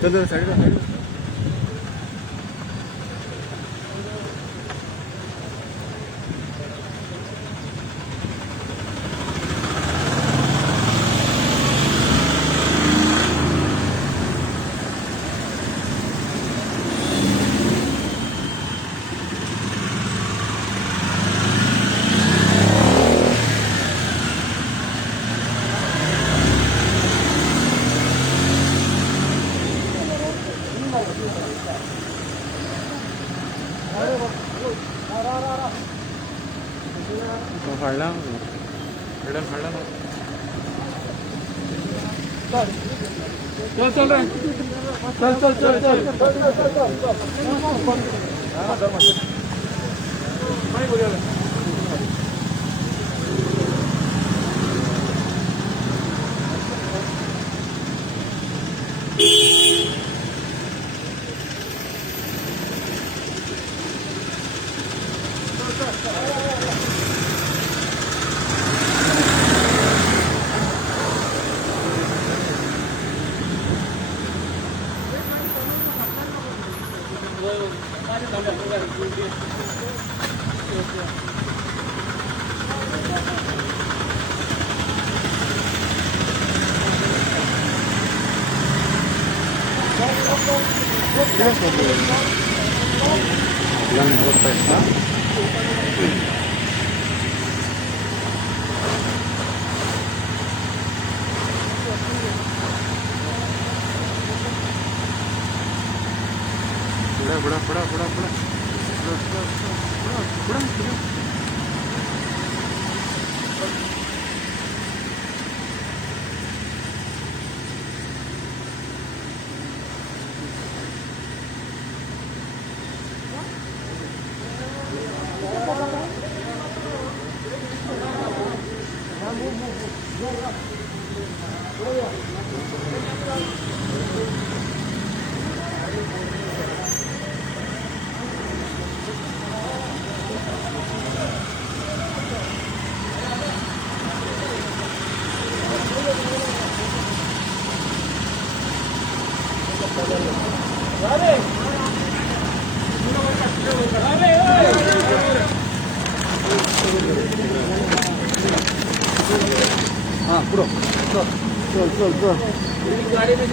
चल side फाडला madam फाडला चल चल रे चल चल चल चल बड़ा हाँ पूरा चल चल चल गाड़ी में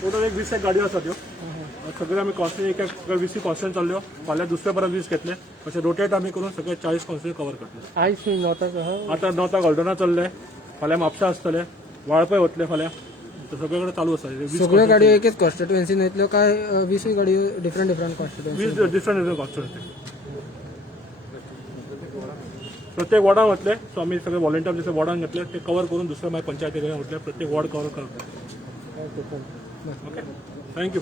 टोटल एक 20 गाडी आसा त्यो सगळे आम्ही कॉन्स्टंट एक 20 कॉन्स्टंट चाललो फाल्यां दुसरे परत 20 घेतले अशें रोटेट आमी करून सगळे 40 कॉन्स्टंट कवर करतले आयज नॉताक आता नॉताक हॉल्डोना चल्ले फाल्यां म्हापसा आसतले वाळपय वतले फाल्यां सगळे कडेन चालू आसा सगळ्यो गाडयो एकच कॉन्स्टिट्युएन्सीन येतल्यो काय 20 गाडयो different different constituency 20 different constant प्रत्येक वॉर्डान वतले. सो आम्ही सगळे व्हॉलेंटियर जसे वॉर्डान घेतले ते कव्हर करून दुसऱ्या माझ्या पंचायतीकडे वतले. प्रत्येक वॉर्ड कव्हर करतले. Okay thank you.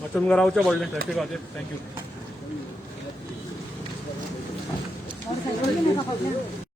मातशें तुमकां रावचें पडलें ट्रॅफिक खातीर. थँक्यू.